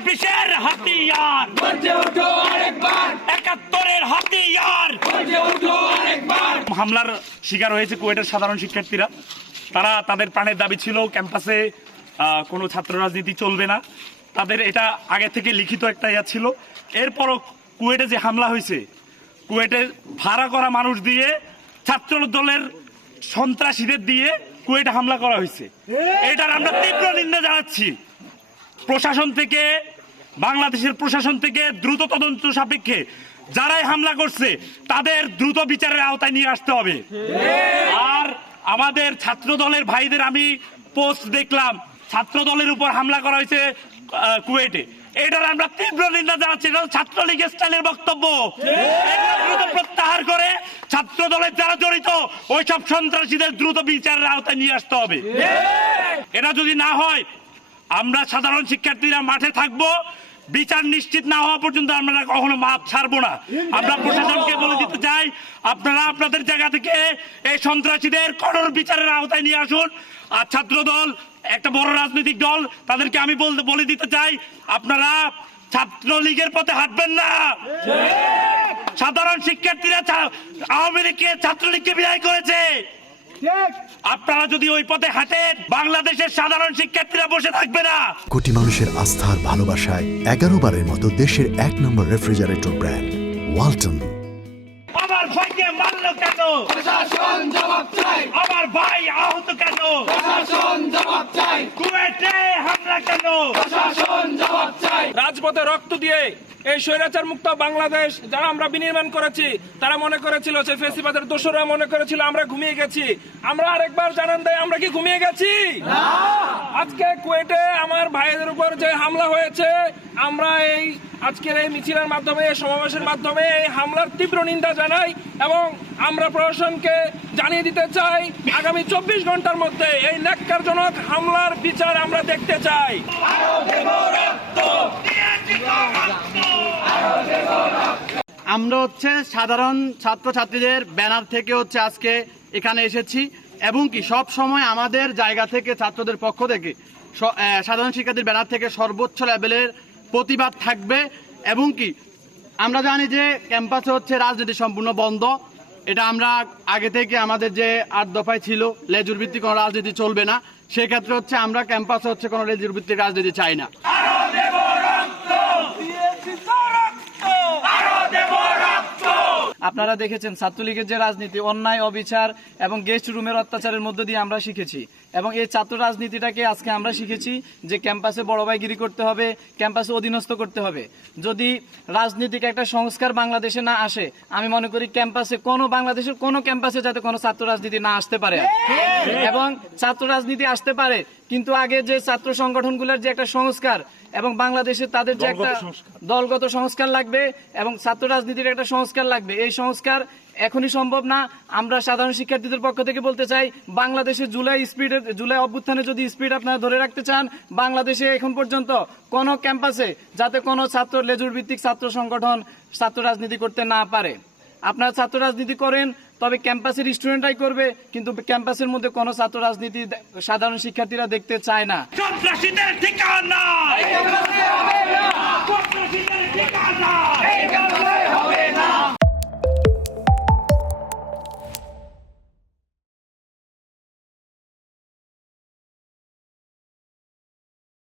চব্বিশের হাতিয়ার। একাত্তরের হাতিয়ার। হামলার শিকার হয়েছে কুয়েটের সাধারণ শিক্ষার্থীরা। তারা তাদের প্রাণের দাবি ছিল ক্যাম্পাসে কোনো ছাত্র রাজনীতি চলবে না। তাদের এটা আগে থেকে লিখিত একটা ইয়া ছিল। এরপরও কুয়েটে যে হামলা হয়েছে কুয়েটে ভাড়া করা মানুষ দিয়ে ছাত্র দলের সন্ত্রাসীদের দিয়ে কুয়েটে হামলা করা হয়েছে। এটার আমরা তীব্র নিন্দা জানাচ্ছি। প্রশাসন থেকে, বাংলাদেশের প্রশাসন থেকে দ্রুত তদন্ত সাপেক্ষে যারাই হামলা করছে, তাদের দ্রুত বিচারের আওতায় নিয়ে আসতে হবে। আর আমাদের ছাত্র দলের ভাইদের আমি পোস্ট দেখলাম ছাত্র দলের উপর হামলা করা হয়েছে কুয়েটে। এটার আমরা তীব্র নিন্দা জানাচ্ছি, এটা স্টাইলের বক্তব্য। দ্রুত প্রত্যাহার করে ছাত্র দলের যারা জড়িত ওই সব সন্ত্রাসীদের দ্রুত বিচারের আওতায় নিয়ে আসতে হবে। এটা যদি না হয় আমরা সাধারণ শিক্ষার্থীরা মাঠে থাকব। বিচার নিশ্চিত না হওয়া পর্যন্ত আমরা কখনো মাপ ছাড়বো না। আমরা প্রশাসনকে বলে দিতে চাই, আপনারা আপনাদের জায়গা থেকে এই সন্ত্রাসীদের কঠোর বিচারের আওতায় নিয়ে আসুন। আর ছাত্র দল একটা বড় রাজনৈতিক দল, তাদেরকে আমি বলে দিতে চাই, আপনারা ছাত্রলীগের পথে হাঁটবেন না। সাধারণ শিক্ষার্থীরা আওয়ামী লীগকে, ছাত্রলীগকে বিদায় করেছে। আপনারা যদি ওই পথে হাঁটেন বাংলাদেশের সাধারণ শিক্ষার্থীরা বসে থাকবে না। কোটি মানুষের আস্থার ভালোবাসায় এগারো বারের মতো দেশের এক নম্বর রেফ্রিজারেটর ব্র্যান্ড ওয়ালটন। আমার ভাইকে মারলো কেন? প্রশাসন জবাব চাই। আমার ভাই আহত কেন? প্রশাসন জবাব চাই। কুয়েটে হামলা কেন? প্রশাসন রাজপথে রক্ত দিয়ে এই স্বৈরাচার মুক্ত বাংলাদেশ যারা আমরা বিনির্মাণ করেছি তারা মনে করেছিল যে ফেসিবাদের দোষরা মনে করেছিল আমরা ঘুমিয়ে গেছি। আমরা আরেকবার জানান দেয় আমরা কি ঘুমিয়ে গেছি? আজকে কুয়েটে আমার ভাইদের উপর যে হামলা হয়েছে আমরা এই আজকের এই মিছিলের মাধ্যমে এই সমাবেশের মাধ্যমে এই হামলার তীব্র নিন্দা জানাই এবং আমরা প্রশাসনকে জানিয়ে দিতে চাই আগামী চব্বিশ ঘণ্টার মধ্যে এই ন্যাক্কারজনক হামলার বিচার আমরা দেখতে চাই। আমরা হচ্ছে সাধারণ ছাত্রছাত্রীদের ব্যানার থেকে হচ্ছে আজকে এখানে এসেছি এবং কি সব সময় আমাদের জায়গা থেকে ছাত্রদের পক্ষ থেকে সাধারণ শিক্ষার্থীর ব্যানার থেকে সর্বোচ্চ লেভেলের প্রতিবাদ থাকবে এবং কি আমরা জানি যে ক্যাম্পাসে হচ্ছে রাজনীতি সম্পূর্ণ বন্ধ। এটা আমরা আগে থেকে আমাদের যে আট দফায় ছিল, লেজুর ভিত্তিক কোনো রাজনীতি চলবে না। সেক্ষেত্রে হচ্ছে আমরা ক্যাম্পাসে হচ্ছে কোনো লেজুর ভিত্তিক রাজনীতি চাই না। আপনারা দেখেছেন ছাত্রলীগের যে রাজনীতি, অন্যায়, অবিচার এবং গেস্ট রুমের অত্যাচারের মধ্য দিয়ে আমরা শিখেছি। এবং এই ছাত্র রাজনীতিটাকে আজকে আমরা শিখেছি যে ক্যাম্পাসে বড় ভাইগিরি করতে হবে ক্যাম্পাসে অধীনস্থ করতে হবে। যদি রাজনীতিক একটা সংস্কার বাংলাদেশে না আসে আমি মনে করি ক্যাম্পাসে কোনো বাংলাদেশের কোনো ক্যাম্পাসে যাতে কোনো ছাত্র রাজনীতি না আসতে পারে। এবং ছাত্র রাজনীতি আসতে পারে কিন্তু আগে যে ছাত্র সংগঠনগুলোর যে একটা সংস্কার এবং বাংলাদেশে তাদের যে একটা দলগত সংস্কার। লাগবে এবং ছাত্র রাজনীতির একটা সংস্কার লাগবে এই সংস্কার এখনই সম্ভব না। আমরা সাধারণ শিক্ষার্থীদের পক্ষ থেকে বলতে চাই, বাংলাদেশে জুলাই স্পিডের জুলাই অভ্যুত্থানে যদি স্পিড আপনারা ধরে রাখতে চান, বাংলাদেশে এখন পর্যন্ত কোন ক্যাম্পাসে যাতে কোনো ছাত্র লেজুর ভিত্তিক ছাত্র সংগঠন ছাত্র রাজনীতি করতে না পারে। আপনারা ছাত্র রাজনীতি করেন, তবে ক্যাম্পাসের স্টুডেন্টরাই করবে, কিন্তু ক্যাম্পাসের মধ্যে কোনো ছাত্র রাজনীতি সাধারণ শিক্ষার্থীরা দেখতে চায় না।